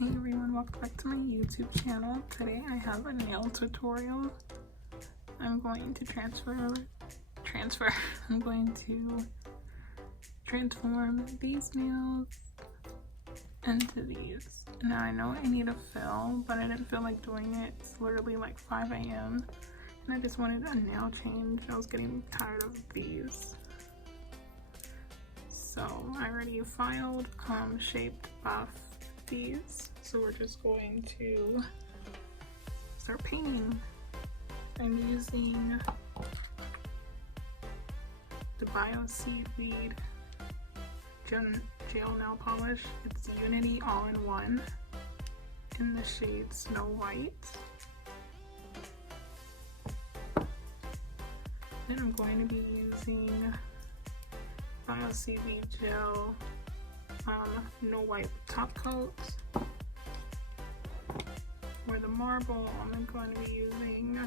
Hey everyone, welcome back to my YouTube channel. Today I have a nail tutorial. I'm going to I'm going to transform these nails into these. Now I know I need a fill, but I didn't feel like doing it. It's literally like 5 a.m. and I just wanted a nail change. I was getting tired of these. So I already filed, shaped, buff these. So we're just going to start painting. I'm using the Bioseaweed gel nail polish. It's Unity all-in-one in the shade Snow White. And I'm going to be using Bioseaweed gel no white top coat. For the marble, I'm going to be using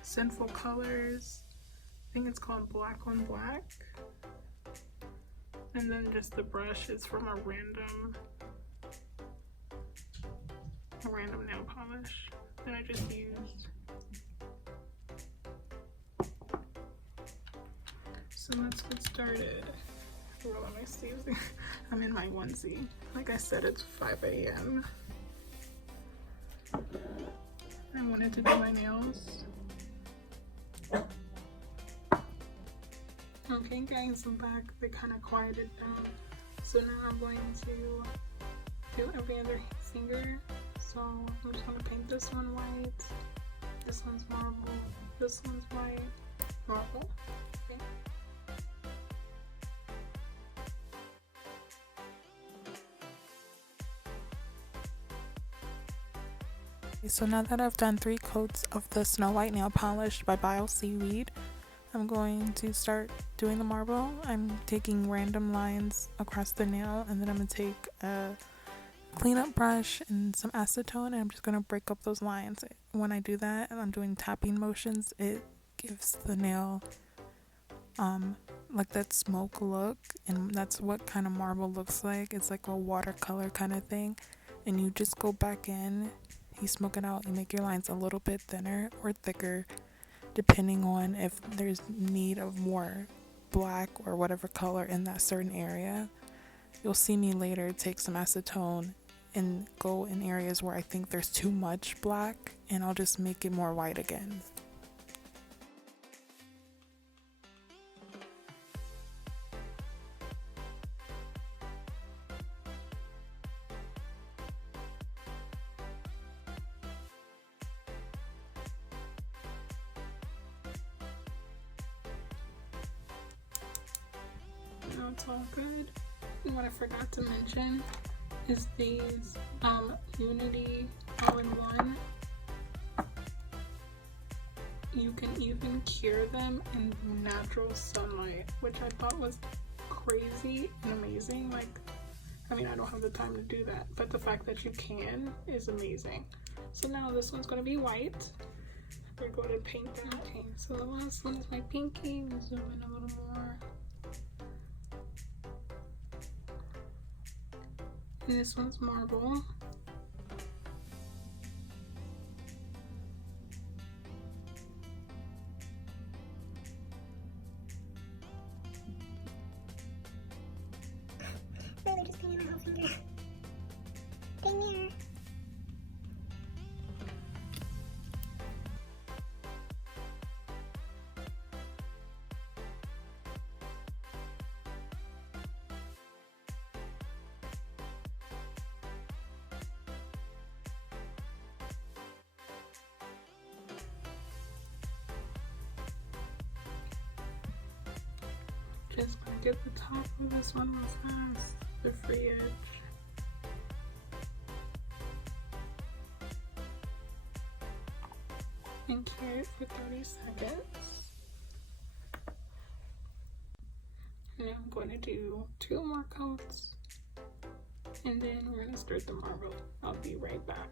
Sinful colors. I think it's called Black on Black. And then just the brush is from a random nail polish that I just used. So let's get started. Roll on my sleeves. I'm in my onesie. Like I said, it's 5 a.m. I wanted to do my nails. Okay guys, I'm back. They kind of quieted down. So now I'm going to do every other finger. So I'm just going to paint this one white. This one's marble. This one's white. Marble. Okay. So now that I've done 3 coats of the Snow White nail polish by Bioseaweed, I'm going to start doing the marble. I'm taking random lines across the nail, and then I'm going to take a cleanup brush and some acetone, and I'm just going to break up those lines. When I do that and I'm doing tapping motions, it gives the nail like that smoke look, and that's what kind of marble looks like. It's like a watercolor kind of thing, and you just go back in, you smoke it out, you make your lines a little bit thinner or thicker depending on if there's need of more black or whatever color in that certain area. You'll see me later take some acetone and go in areas where I think there's too much black, and I'll just make it more white again. Now it's all good. And what I forgot to mention is these Unity all-in-one. You can even cure them in natural sunlight, which I thought was crazy and amazing. Like, I mean, I don't have the time to do that, but the fact that you can is amazing. So now this one's going to be white. We're going to paint that. Okay, so the last one is my pinky. We'll zoom in a little more. And this one's marble. Really just painting my whole finger. Finger. Just gonna get the top of this one real fast, the free edge. And cure it for 30 seconds. And I'm going to do 2 more coats, and then we're gonna start the marble. I'll be right back.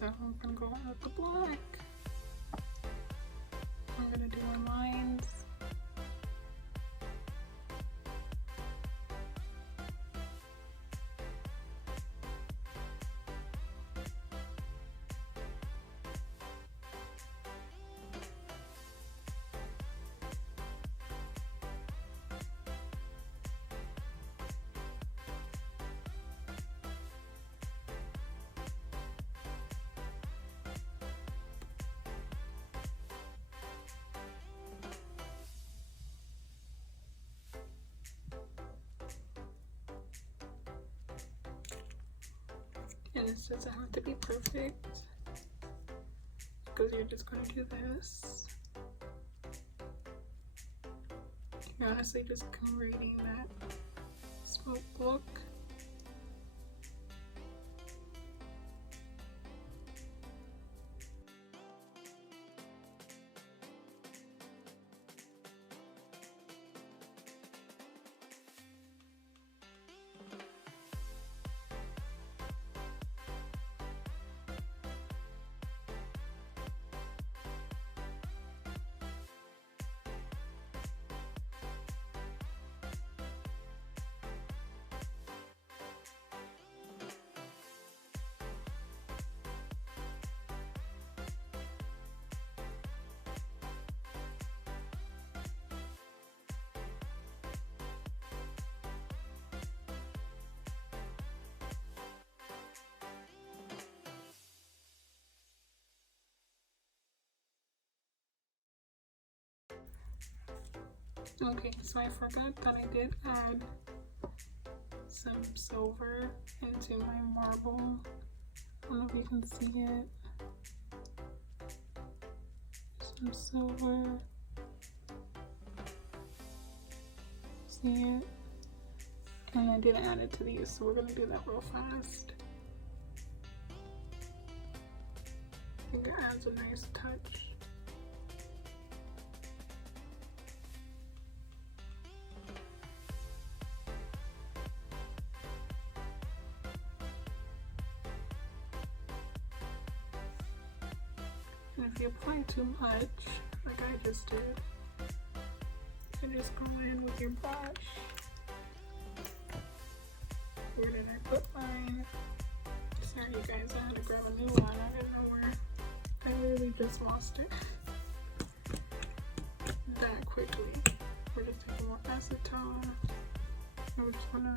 So I'm gonna go in with the black. I'm gonna do our lines. And this doesn't have to be perfect because you're just going to do this. You're honestly just creating that smoke look. Okay, so I forgot that I did add some silver into my marble. I don't know if you can see it. Some silver. See it? And I didn't add it to these, so we're gonna do that real fast. I think it adds a nice touch. And if you apply too much, like I just did, you can just go in with your brush. Where did I put mine? Sorry you guys, I had to grab a new one. I didn't know where. I literally just lost it that quickly. We're just taking more acetone. And we're just gonna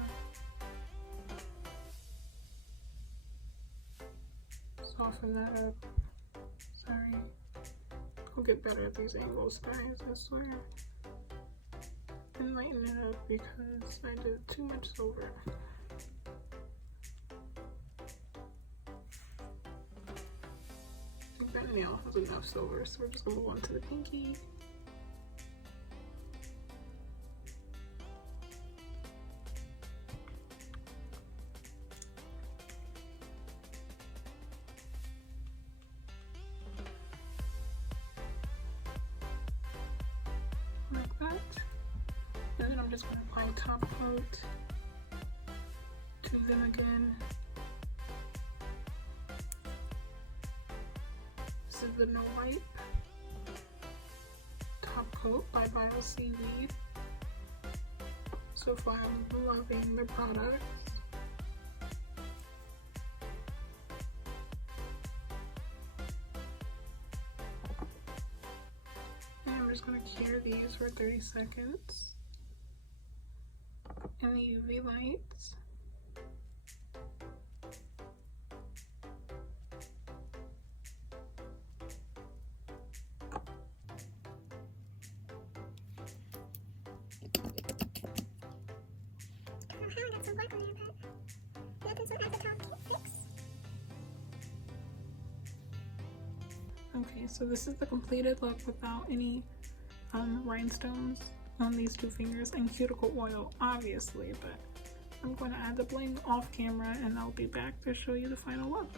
soften that up. Sorry. We'll get better at these angles, guys, I swear. And lighten it up because I did too much silver. I think that nail has enough silver, so we're just gonna move on to the pinky. Like that. And then I'm just gonna apply top coat to them again. This is the No Wipe top coat by Bioseaweed. So far I'm loving the products. And I'm just going to cure these for 30 seconds in the UV lights. I got some black on there, but nothing so acetone can't fix. Okay, so this is the completed look without any rhinestones on these two fingers and cuticle oil, obviously, but I'm going to add the bling off camera and I'll be back to show you the final look.